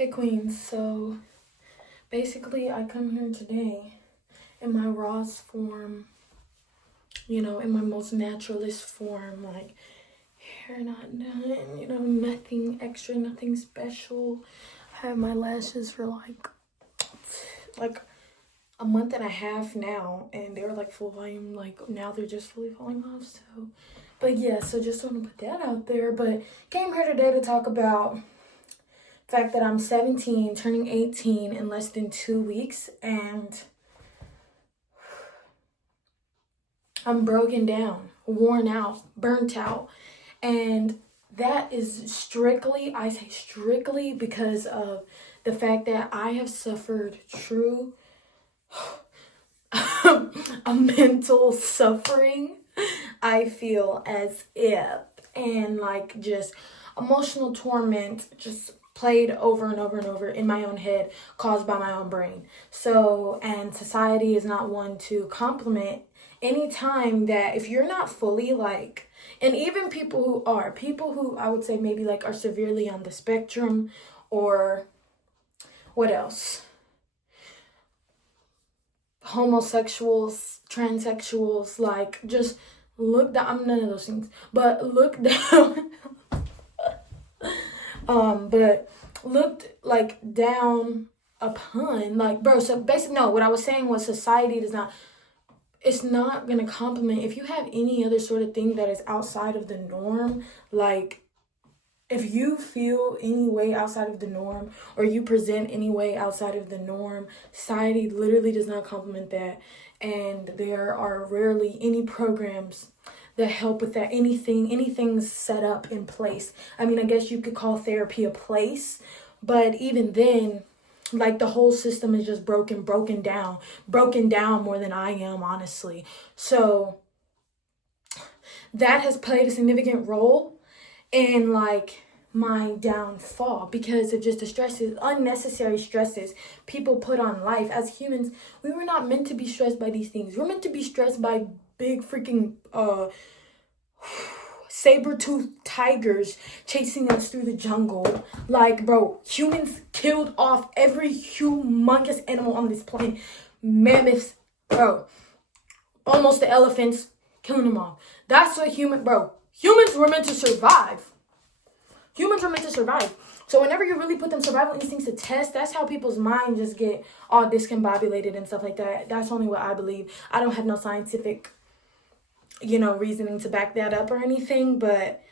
Hey Queens, so basically I come here today in my rawest form, in my most naturalist form, like hair not done, nothing extra, nothing special. I have my lashes for like a month and a half now, and they were like full volume, like now they're just fully falling off. But yeah, so just want to put that out there. But came here today to talk about fact that I'm 17, turning 18 in less than 2 weeks, and I'm broken down, worn out, burnt out. And that is strictly, I say strictly, because of the fact that I have suffered true a mental suffering, I feel as if, and like just emotional torment just played over and over and over in my own head, caused by my own brain. So, and society is not one to compliment any time that if you're not fully like, and even people who I would say maybe like are severely on the spectrum, or what else, homosexuals, transsexuals, like just look down. I'm none of those things, but look down. But looked like down upon, like, bro. So basically, no. What I was saying was society does not. It's not gonna compliment if you have any other sort of thing that is outside of the norm, like if you feel any way outside of the norm or you present any way outside of the norm, society literally does not compliment that. And there are rarely any programs that help with that. Anything's set up in place. I mean, I guess you could call therapy a place, but even then, like the whole system is just broken down more than I am, honestly. So that has played a significant role in like my downfall because of just the stresses, unnecessary stresses people put on life. As humans, we were not meant to be stressed by these things. We're meant to be stressed by big freaking saber-toothed tigers chasing us through the jungle. Like, bro, humans killed off every humongous animal on this planet. Mammoths, bro, almost the elephants, killing them all. That's what humans were meant to survive. Humans were meant to survive. So whenever you really put them survival instincts to test, that's how people's mind just get all discombobulated and stuff like that. That's only what I believe. I don't have no scientific, reasoning to back that up or anything, but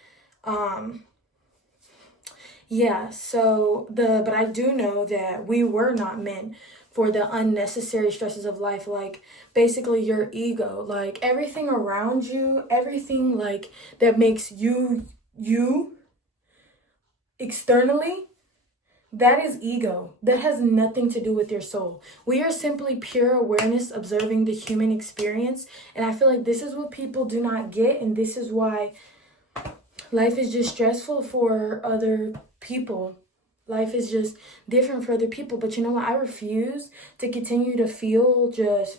yeah, but I do know that we were not meant for the unnecessary stresses of life, like basically your ego, like everything around you, everything like that makes you externally, that is ego. That has nothing to do with your soul. We are simply pure awareness observing the human experience. And I feel like this is what people do not get. And this is why life is just stressful for other people. Life is just different for other people. But you know what? I refuse to continue to feel just...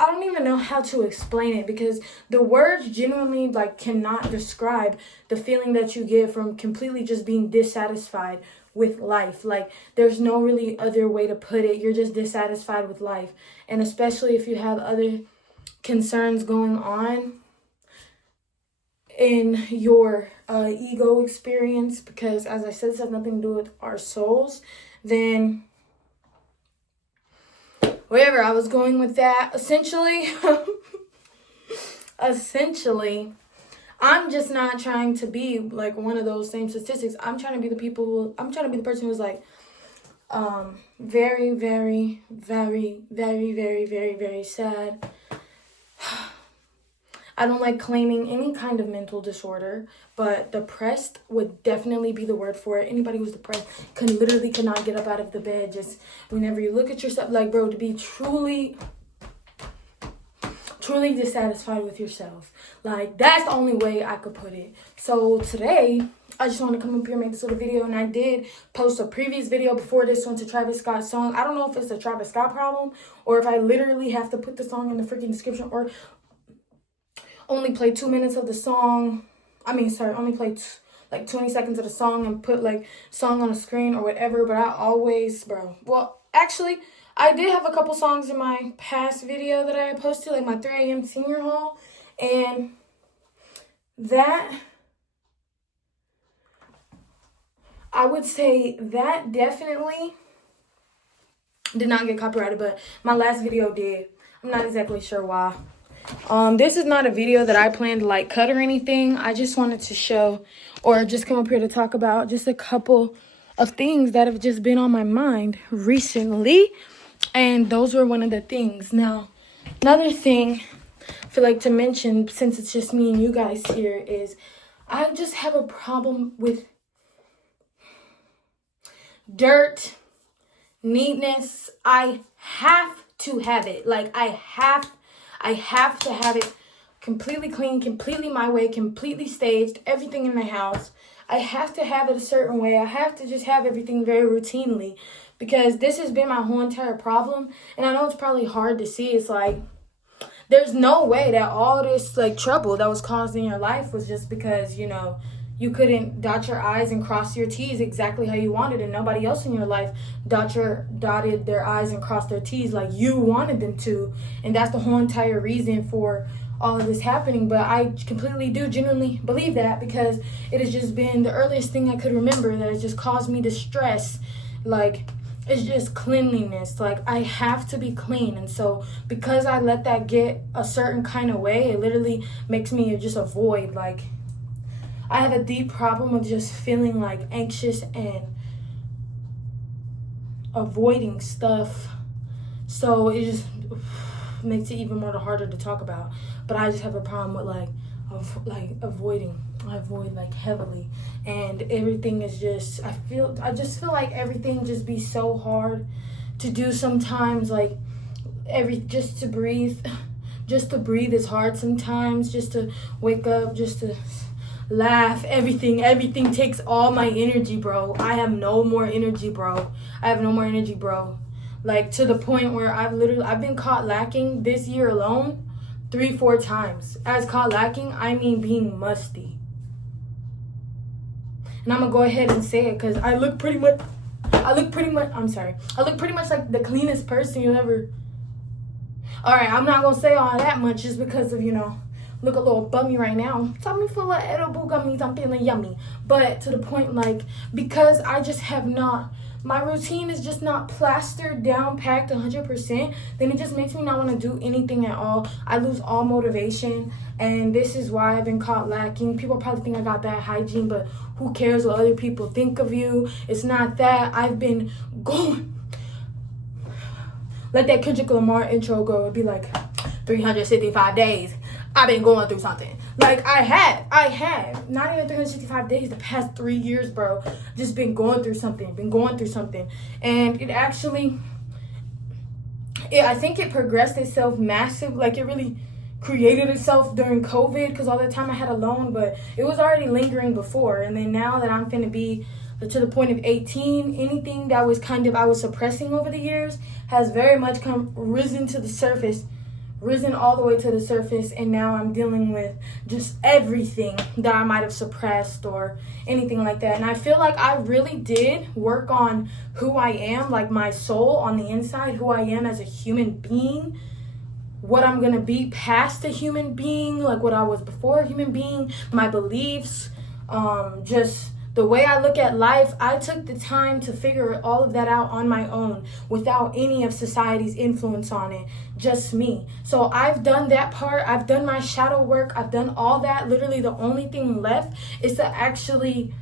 I don't even know how to explain it because the words genuinely cannot describe the feeling that you get from completely just being dissatisfied with life. Like there's no really other way to put it. You're just dissatisfied with life. And especially if you have other concerns going on in your ego experience, because as I said, this has nothing to do with our souls, then wherever I was going with that, essentially, I'm just not trying to be like one of those same statistics. I'm trying to be the person who's like, very, very, very, very, very, very, very sad. I don't like claiming any kind of mental disorder, but depressed would definitely be the word for it. Anybody who's depressed could not get up out of the bed. Just whenever you look at yourself, like, bro, to be truly dissatisfied with yourself. Like, that's the only way I could put it. So today, I just want to come up here and make this little video. And I did post a previous video before this one to Travis Scott's song. I don't know if it's a Travis Scott problem or if I literally have to put the song in the freaking description or only play 2 minutes of the song. Only play like 20 seconds of the song and put like song on the screen or whatever. But I always, bro. Well, actually, I did have a couple songs in my past video that I posted, like my 3 a.m. senior haul, and that, I would say that definitely did not get copyrighted, but my last video did. I'm not exactly sure why. This is not a video that I plan to like cut or anything. I just wanted to show, or just come up here to talk about just a couple of things that have just been on my mind recently. And those were one of the things. Now, another thing I feel like to mention, since it's just me and you guys here, is I just have a problem with dirt, neatness. I have to have it. Like, I have to have it completely clean, completely my way, completely staged, everything in the house. I have to have it a certain way. I have to just have everything very routinely, because this has been my whole entire problem. And I know it's probably hard to see. It's like, there's no way that all this like trouble that was caused in your life was just because, you know, you couldn't dot your I's and cross your T's exactly how you wanted, and nobody else in your life dotted their I's and crossed their T's like you wanted them to. And that's the whole entire reason for all of this happening. But I completely do genuinely believe that, because it has just been the earliest thing I could remember that has just caused me to stress. Like, it's just cleanliness. Like, I have to be clean. And so because I let that get a certain kind of way, it literally makes me just avoid, like, I have a deep problem of just feeling like anxious and avoiding stuff. So it just makes it even more harder to talk about. But I just have a problem with avoiding. I avoid like heavily, and everything is just, I just feel like everything just be so hard to do sometimes. Like, just to breathe is hard sometimes. Just to wake up, just to laugh, everything takes all my energy, bro. I have no more energy, bro. Like, to the point where I've been caught lacking this year alone 3-4 times. As caught lacking, I mean being musty. And I'm gonna go ahead and say it, because I look pretty much like the cleanest person you ever. Alright, I'm not gonna say all that much just because of, you know, look a little bummy right now. Tummy full of edible gummies. I'm feeling yummy. But to the point, like, because I just have not, my routine is just not plastered down, packed 100%, then it just makes me not want to do anything at all. I lose all motivation, and this is why I've been caught lacking. People probably think I got bad hygiene, but who cares what other people think of you? It's not that. I've been going. Let that Kendrick Lamar intro go. It'd be like 365 days. I've been going through something. Like, I have. Not even 365 days, the past 3 years, bro. Just been going through something. And it actually, I think it progressed itself massive. Like, it really created itself during COVID, because all the time I had alone. But it was already lingering before. And then now that I'm finna be to the point of 18, anything that was I was suppressing over the years has very much risen all the way to the surface, and now I'm dealing with just everything that I might have suppressed or anything like that. And I feel like I really did work on who I am, like my soul on the inside, who I am as a human being, what I'm gonna be past a human being, like what I was before a human being, my beliefs, just the way I look at life. I took the time to figure all of that out on my own without any of society's influence on it, just me. So I've done that part. I've done my shadow work. I've done all that. Literally the only thing left is to actually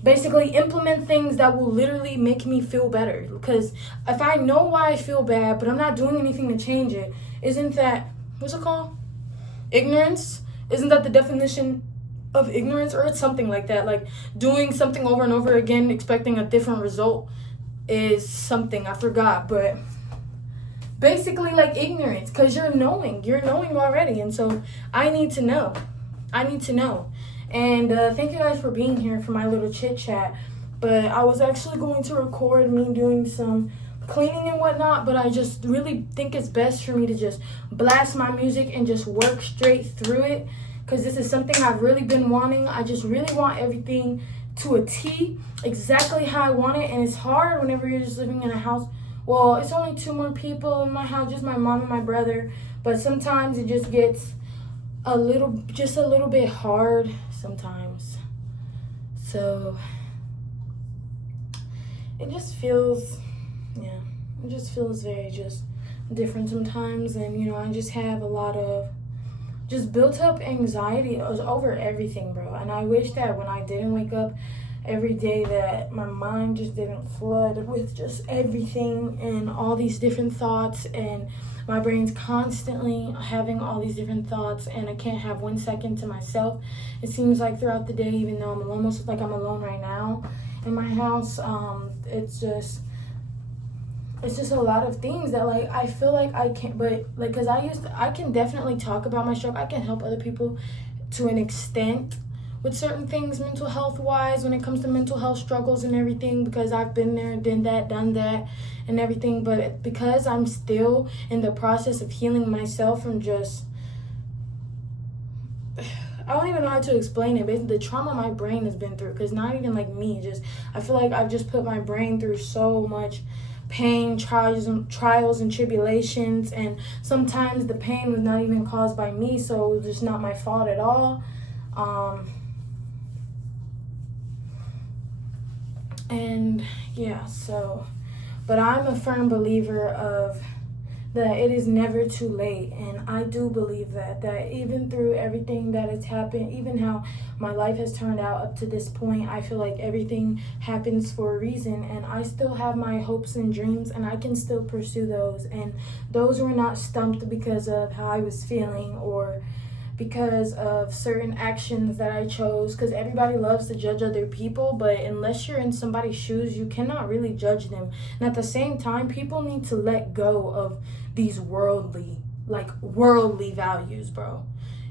basically implement things that will literally make me feel better. Because if I know why I feel bad, but I'm not doing anything to change it, isn't that, what's it called? Ignorance? Isn't that the definition of ignorance? Or it's something like that. Like, doing something over and over again expecting a different result is something, I forgot, but basically like ignorance, because you're knowing already. And so I need to know. And thank you guys for being here for my little chit chat. But I was actually going to record me doing some cleaning and whatnot, but I just really think it's best for me to just blast my music and just work straight through it, because this is something I've really been wanting. I just really want everything to a T, exactly how I want it. And it's hard whenever you're just living in a house. Well, it's only 2 more people in my house, just my mom and my brother. But sometimes it just gets a little bit hard sometimes. So it just feels, it just feels very just different sometimes. And, I just have a lot of just built up anxiety over everything, bro. And I wish that when I didn't wake up every day that my mind just didn't flood with just everything and all these different thoughts, and my brain's constantly having all these different thoughts, and I can't have 1 second to myself. It seems like throughout the day, even though I'm almost like I'm alone right now in my house, it's just a lot of things that, like, I feel like I can't, but, like, because I can definitely talk about my struggle. I can help other people to an extent with certain things, mental health wise, when it comes to mental health struggles and everything, because I've been there, done that, and everything. But because I'm still in the process of healing myself from just, I don't even know how to explain it, but the trauma my brain has been through, because not even like me, just, I feel like I've just put my brain through so much pain, trials and tribulations, and sometimes the pain was not even caused by me, so it was just not my fault at all. And yeah, so, but I'm a firm believer of that it is never too late. And I do believe that even through everything that has happened, even how my life has turned out up to this point, I feel like everything happens for a reason, and I still have my hopes and dreams, and I can still pursue those. And those were not stumped because of how I was feeling or because of certain actions that I chose, because everybody loves to judge other people, but unless you're in somebody's shoes, you cannot really judge them. And at the same time, people need to let go of these worldly values, bro.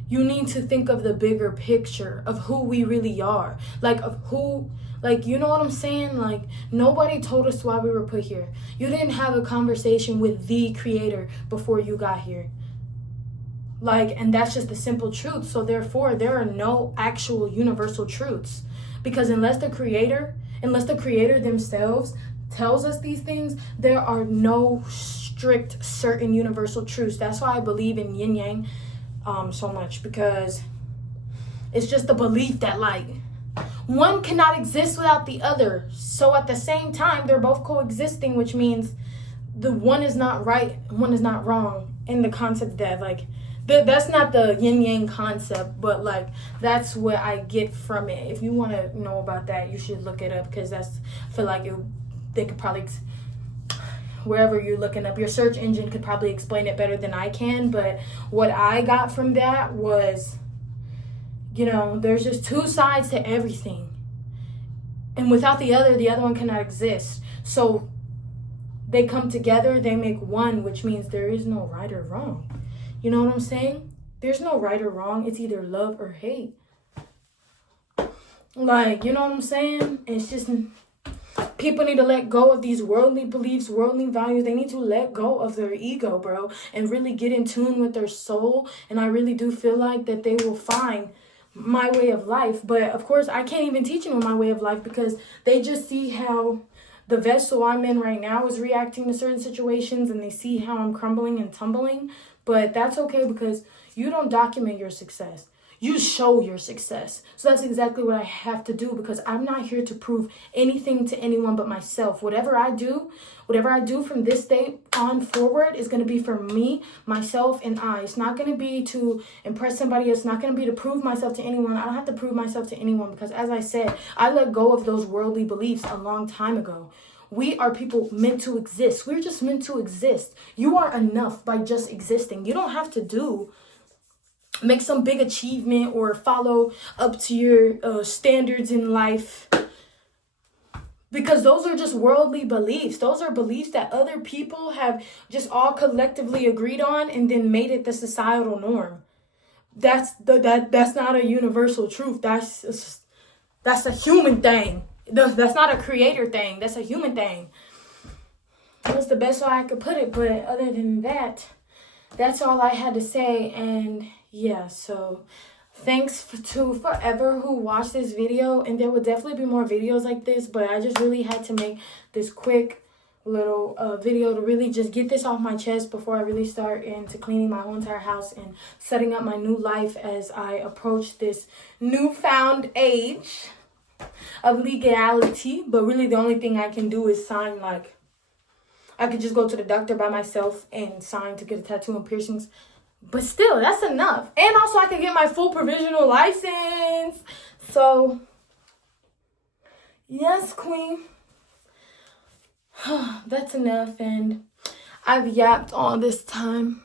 You need to think of the bigger picture of who we really are, you know what I'm saying? Like, nobody told us why we were put here. You didn't have a conversation with the creator before you got here. And that's just the simple truth. So therefore, there are no actual universal truths, because unless the creator themselves tells us these things, there are no strict, certain universal truths. That's why I believe in yin yang so much, because it's just the belief that, like, one cannot exist without the other. So at the same time, they're both coexisting, which means the one is not right, one is not wrong, in the concept that, like, that's not the yin yang concept, but, like, that's what I get from it. If you want to know about that, you should look it up, because I feel like they could probably, wherever you're looking up, your search engine could probably explain it better than I can. But what I got from that was, there's just 2 sides to everything, and without the other one cannot exist. So they come together, they make one, which means there is no right or wrong. You know what I'm saying? There's no right or wrong. It's either love or hate. Like, you know what I'm saying? It's just, people need to let go of these worldly beliefs, worldly values. They need to let go of their ego, bro, and really get in tune with their soul. And I really do feel like that they will find my way of life. But of course, I can't even teach them my way of life, because they just see how the vessel I'm in right now is reacting to certain situations, and they see how I'm crumbling and tumbling. But that's okay, because you don't document your success. You show your success. So that's exactly what I have to do, because I'm not here to prove anything to anyone but myself. Whatever I do from this day on forward is going to be for me, myself, and I. It's not going to be to impress somebody else. It's not going to be to prove myself to anyone. I don't have to prove myself to anyone, because, as I said, I let go of those worldly beliefs a long time ago. We are people meant to exist. We're just meant to exist. You are enough by just existing. You don't have to make some big achievement or follow up to your standards in life, because those are just worldly beliefs. Those are beliefs that other people have just all collectively agreed on and then made it the societal norm. That's not a universal truth. That's a human thing. That's not a creator thing. That's a human thing. That's the best way I could put it. But other than that, that's all I had to say. And yeah, so Thanks to forever who watched this video, and there will definitely be more videos like this, but I just really had to make this quick little video to really just get this off my chest before I really start into cleaning my whole entire house and setting up my new life as I approach this newfound age of legality. But really the only thing I can do is sign, like, I could just go to the doctor by myself and sign to get a tattoo and piercings. But still, that's enough. And also I could get my full provisional license. So, yes, queen. That's enough, and I've yapped all this time.